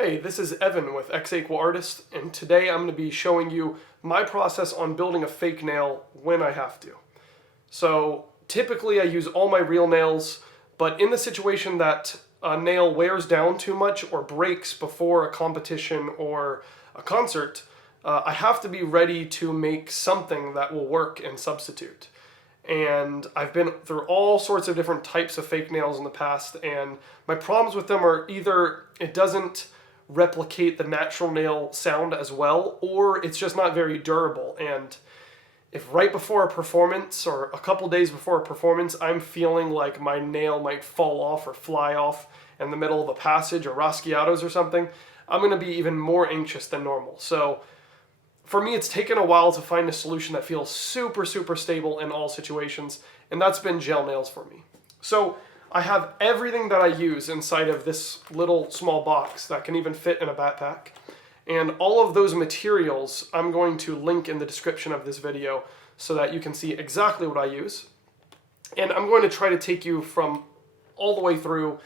Hey, this is Evan with Ex-Aequo Artist, and today I'm going to be showing you my process on building a fake nail when I have to. So typically I use all my real nails, but in the situation that a nail wears down too much or breaks before a competition or a concert, I have to be ready to make something that will work and substitute. And I've been through all sorts of different types of fake nails in the past, and my problems with them are either it doesn't replicate the natural nail sound as well, or it's just not very durable. And if right before a performance or a couple days before a performance I'm feeling like my nail might fall off or fly off in the middle of a passage or Raschiatos or something, I'm going to be even more anxious than normal. So for me, it's taken a while to find a solution that feels super stable in all situations, and that's been gel nails for me. So I have everything that I use inside of this little small box that can even fit in a backpack. And all of those materials I'm going to link in the description of this video so that you can see exactly what I use. And I'm going to try to take you from all the way through,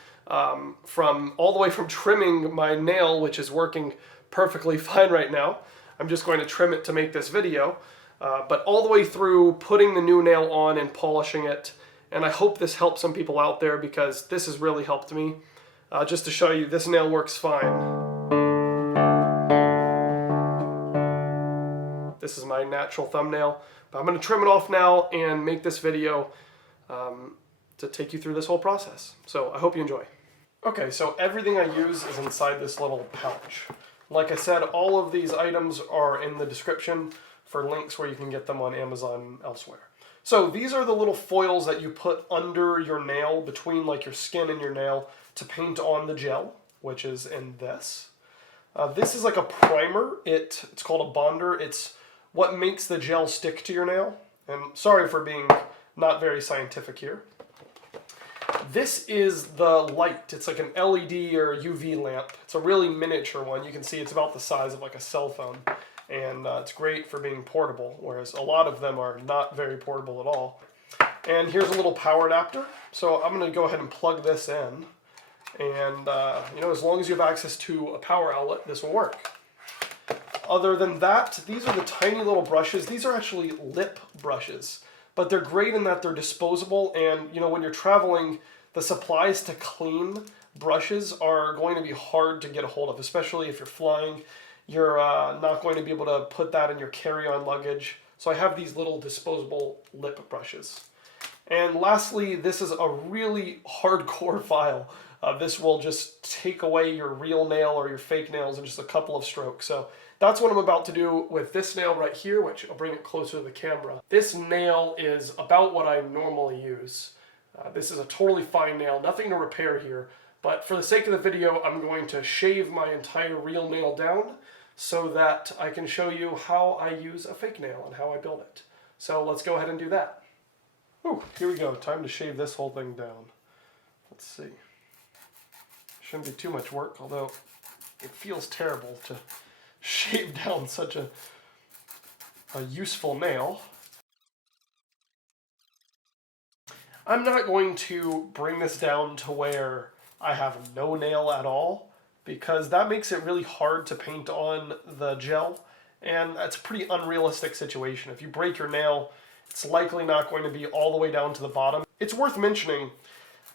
from trimming my nail, which is working perfectly fine right now. I'm just going to trim it to make this video, but all the way through putting the new nail on and polishing it. And I hope this helps some people out there because this has really helped me. Just to show you, this nail works fine. This is my natural thumbnail, but I'm going to trim it off now and make this video to take you through this whole process. So I hope you enjoy. Okay, so everything I use is inside this little pouch. Like I said, all of these items are in the description for links where you can get them on Amazon and elsewhere. So these are the little foils that you put under your nail, between like your skin and your nail, to paint on the gel, which is in this. This is like a primer. It's called a bonder. It's what makes the gel stick to your nail. And sorry for being not very scientific here. This is the light. It's like an LED or UV lamp. It's a really miniature one. You can see it's about the size of like a cell phone. And it's great for being portable, whereas a lot of them are not very portable at all. And here's a little power adapter. So I'm going to go ahead and plug this in. And as long as you have access to a power outlet, this will work. Other than that, these are the tiny little brushes. These are actually lip brushes, but they're great in that they're disposable. And when you're traveling, the supplies to clean brushes are going to be hard to get a hold of, especially if you're flying. You're not going to be able to put that in your carry-on luggage. So I have these little disposable lip brushes. And lastly, this is a really hardcore file. This will just take away your real nail or your fake nails in just a couple of strokes. So that's what I'm about to do with this nail right here, which I'll bring it closer to the camera. This nail is about what I normally use. This is a totally fine nail, nothing to repair here. But for the sake of the video, I'm going to shave my entire real nail down so that I can show you how I use a fake nail and how I build it. So let's go ahead and do that. Ooh, here we go. Time to shave this whole thing down. Let's see. Shouldn't be too much work, although it feels terrible to shave down such a useful nail. I'm not going to bring this down to where I have no nail at all, because that makes it really hard to paint on the gel, and that's a pretty unrealistic situation. If you break your nail, it's likely not going to be all the way down to the bottom. It's worth mentioning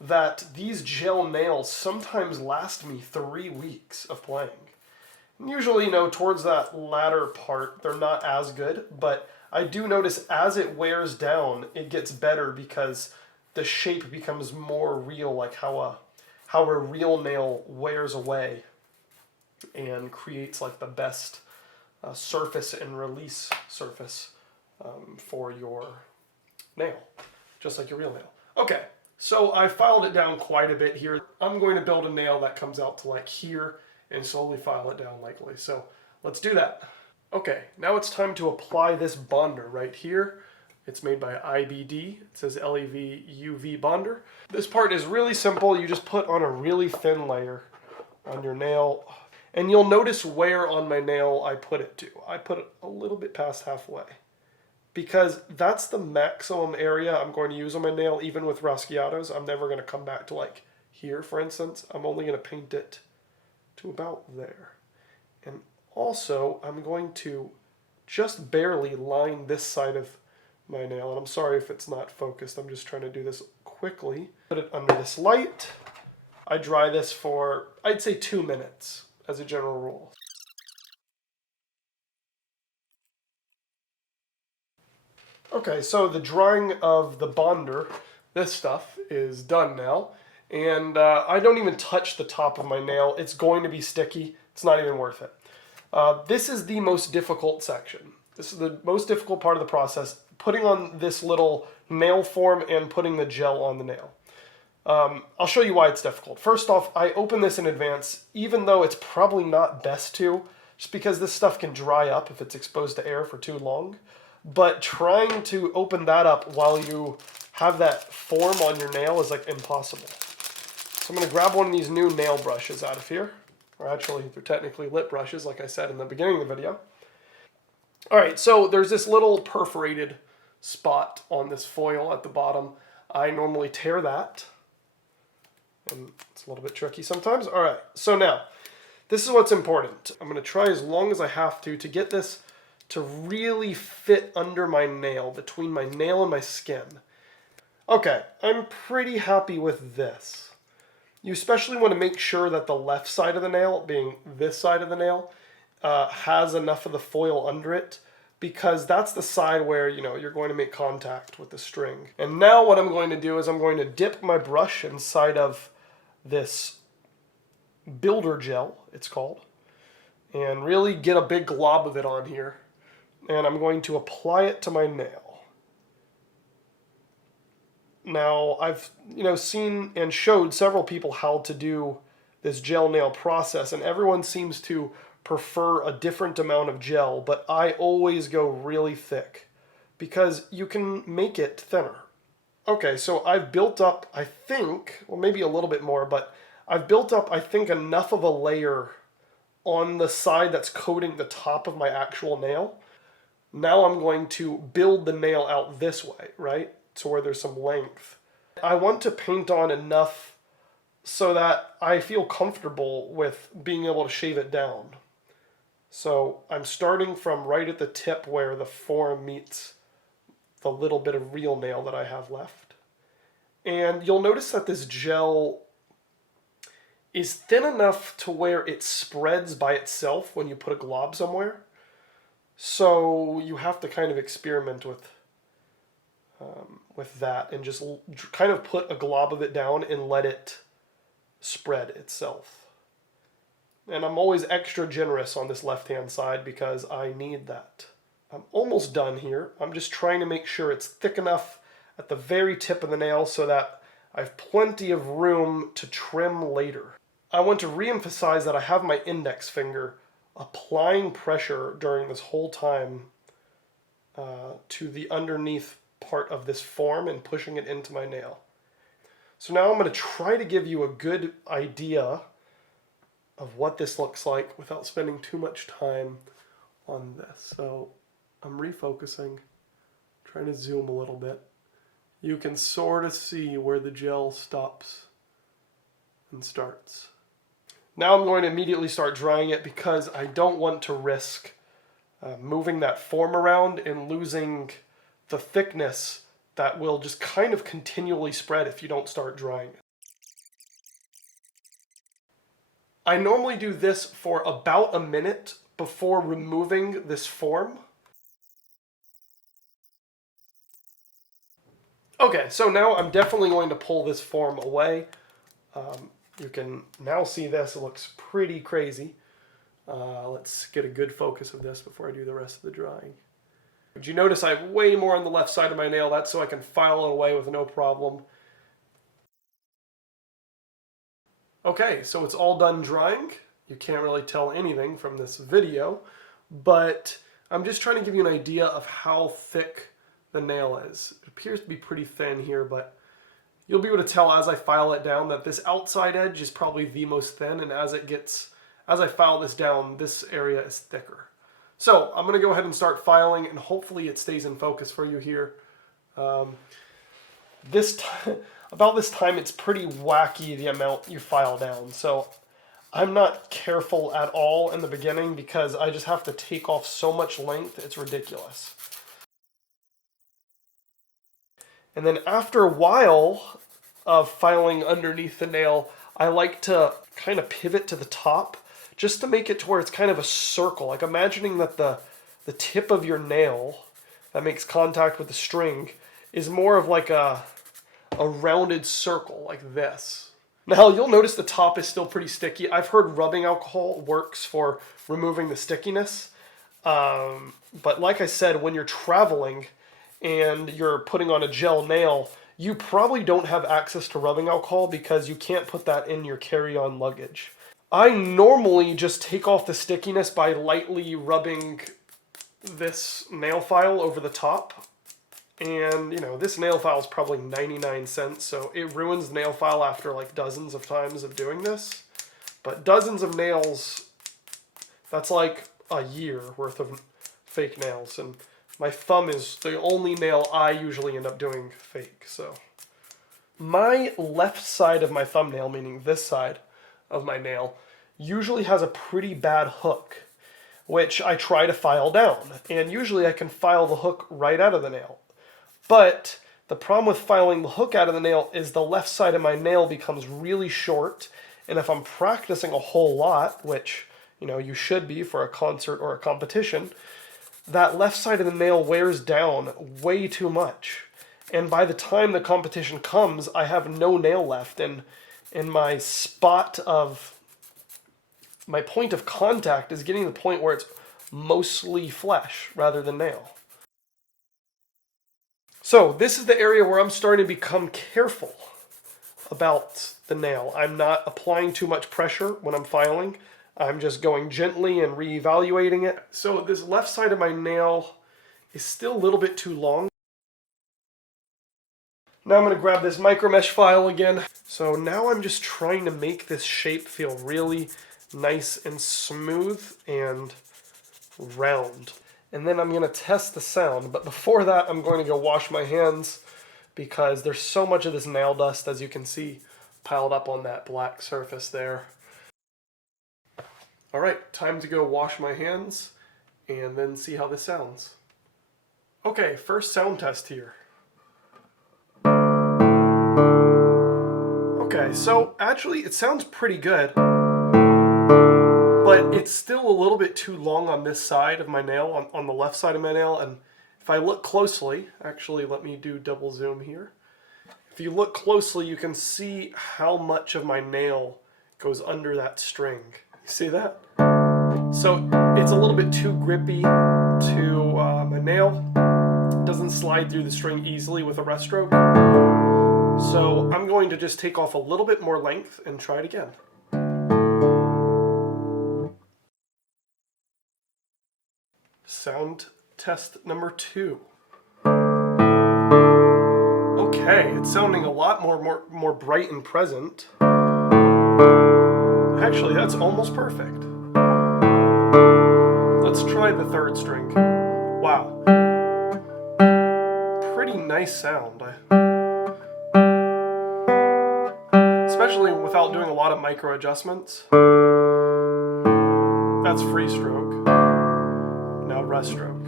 that these gel nails sometimes last me 3 weeks of playing. And usually, towards that latter part, they're not as good, but I do notice as it wears down, it gets better because the shape becomes more real, like how a real nail wears away and creates like the best surface and release surface for your nail, just like your real nail. Okay, so I filed it down quite a bit here. I'm going to build a nail that comes out to like here and slowly file it down likely. So let's do that. Okay, now it's time to apply this bonder right here. It's made by IBD. It says LEV UV bonder. This part is really simple. You just put on a really thin layer on your nail. And you'll notice where on my nail I put it to. I put it a little bit past halfway, because that's the maximum area I'm going to use on my nail, even with Raschiatos. I'm never going to come back to like here, for instance. I'm only going to paint it to about there. And also, I'm going to just barely line this side of my nail. And I'm sorry if it's not focused. I'm just trying to do this quickly. Put it under this light. I dry this for, I'd say, 2 minutes as a general rule. Okay, so the drying of the bonder, this stuff, is done now. And I don't even touch the top of my nail. It's going to be sticky. It's not even worth it. This is the most difficult section. This is the most difficult part of the process, putting on this little nail form and putting the gel on the nail. I'll show you why it's difficult. First off, I open this in advance, even though it's probably not best to, just because this stuff can dry up if it's exposed to air for too long. But trying to open that up while you have that form on your nail is like impossible. So I'm going to grab one of these new nail brushes out of here. Or actually, they're technically lip brushes, like I said in the beginning of the video. Alright, so there's this little perforated spot on this foil at the bottom. I normally tear that. And it's a little bit tricky sometimes. Alright, so now, this is what's important. I'm going to try as long as I have to get this to really fit under my nail, between my nail and my skin. Okay, I'm pretty happy with this. You especially want to make sure that the left side of the nail, being this side of the nail, has enough of the foil under it, because that's the side where, you know, you're going to make contact with the string. And now what I'm going to do is I'm going to dip my brush inside of this builder gel, it's called, and really get a big glob of it on here. And I'm going to apply it to my nail. Now, I've seen and showed several people how to do this gel nail process, and everyone seems to prefer a different amount of gel, but I always go really thick because you can make it thinner. Okay, so I've built up, I think, well, maybe a little bit more, but I've built up, I think, enough of a layer on the side that's coating the top of my actual nail. Now I'm going to build the nail out this way, right? So where there's some length. I want to paint on enough so that I feel comfortable with being able to shave it down. So I'm starting from right at the tip where the form meets the little bit of real nail that I have left. And you'll notice that this gel is thin enough to where it spreads by itself when you put a glob somewhere. So you have to kind of experiment with that and just kind of put a glob of it down and let it spread itself. And I'm always extra generous on this left-hand side because I need that. I'm almost done here. I'm just trying to make sure it's thick enough at the very tip of the nail so that I have plenty of room to trim later. I want to re-emphasize that I have my index finger applying pressure during this whole time to the underneath part of this form and pushing it into my nail. So now I'm going to try to give you a good idea of what this looks like without spending too much time on this. So I'm refocusing, trying to zoom a little bit. You can sort of see where the gel stops and starts. Now I'm going to immediately start drying it because I don't want to risk moving that form around and losing the thickness that will just kind of continually spread if you don't start drying it. I normally do this for about a minute before removing this form. Okay, so now I'm definitely going to pull this form away. You can now see this, it looks pretty crazy. Let's get a good focus of this before I do the rest of the drying. But you notice I have way more on the left side of my nail. That's so I can file it away with no problem. Okay, so it's all done drying. You can't really tell anything from this video, but I'm just trying to give you an idea of how thick the nail is. It appears to be pretty thin here, but you'll be able to tell as I file it down that this outside edge is probably the most thin, and as I file this down, this area is thicker. So I'm going to go ahead and start filing, and hopefully it stays in focus for you here. About this time, it's pretty wacky the amount you file down. So I'm not careful at all in the beginning because I just have to take off so much length, it's ridiculous. And then after a while of filing underneath the nail, I like to kind of pivot to the top just to make it to where it's kind of a circle. Like imagining that the tip of your nail that makes contact with the string is more of like a rounded circle like this. Now you'll notice the top is still pretty sticky. I've heard rubbing alcohol works for removing the stickiness. But like I said, when you're traveling and you're putting on a gel nail, you probably don't have access to rubbing alcohol because you can't put that in your carry-on luggage. I normally just take off the stickiness by lightly rubbing this nail file over the top. And, you know, this nail file is probably 99 cents, so it ruins the nail file after like dozens of times of doing this. But dozens of nails, that's like a year worth of fake nails. And my thumb is the only nail I usually end up doing fake, so. My left side of my thumbnail, meaning this side of my nail, usually has a pretty bad hook, which I try to file down. And usually I can file the hook right out of the nail. But the problem with filing the hook out of the nail is the left side of my nail becomes really short. And if I'm practicing a whole lot, which, you know, you should be for a concert or a competition, that left side of the nail wears down way too much. And by the time the competition comes, I have no nail left. And my spot of, my point of contact is getting to the point where it's mostly flesh rather than nail. So this is the area where I'm starting to become careful about the nail. I'm not applying too much pressure when I'm filing. I'm just going gently and reevaluating it. So this left side of my nail is still a little bit too long. Now I'm going to grab this micro mesh file again. So now I'm just trying to make this shape feel really nice and smooth and round. And then I'm going to test the sound. But before that, I'm going to go wash my hands because there's so much of this nail dust, as you can see, piled up on that black surface there. All right, time to go wash my hands and then see how this sounds. Okay, first sound test here. Okay, so actually it sounds pretty good. But it's still a little bit too long on this side of my nail, on the left side of my nail. And if I look closely, actually let me do double zoom here. If you look closely, you can see how much of my nail goes under that string. You see that? So it's a little bit too grippy to my nail. It doesn't slide through the string easily with a rest stroke. So I'm going to just take off a little bit more length and try it again. Sound test number 2. Okay, it's sounding a lot more bright and present. Actually, that's almost perfect. Let's try the third string. Wow. Pretty nice sound. Especially without doing a lot of micro adjustments. That's free stroke. Now rest stroke.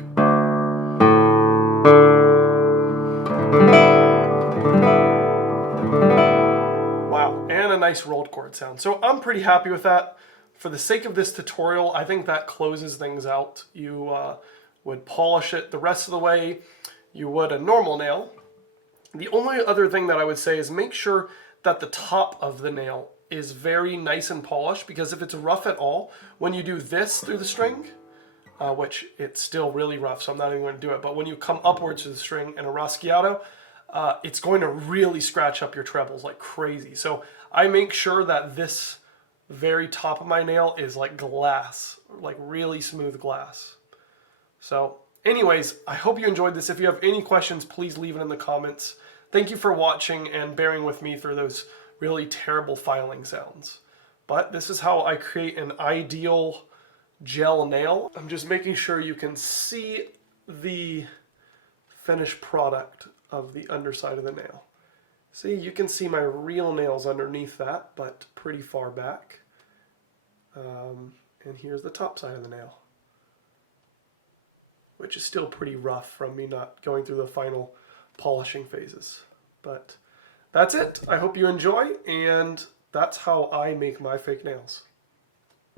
Wow, and a nice rolled chord sound. So I'm pretty happy with that. For the sake of this tutorial, I think that closes things out. You would polish it the rest of the way you would a normal nail. The only other thing that I would say is make sure that the top of the nail is very nice and polished, because if it's rough at all, when you do this through the string, which it's still really rough, so I'm not even going to do it, but when you come upwards to the string in a Raschiato, it's going to really scratch up your trebles like crazy. So I make sure that this very top of my nail is like glass, like really smooth glass. So anyways, I hope you enjoyed this. If you have any questions, please leave it in the comments. Thank you for watching and bearing with me through those really terrible filing sounds. But this is how I create an ideal gel nail. I'm just making sure you can see the finished product of the underside of the nail. See, you can see my real nails underneath that, but pretty far back. And here's the top side of the nail, which is still pretty rough from me not going through the final polishing phases. But that's it. I hope you enjoy, and that's how I make my fake nails.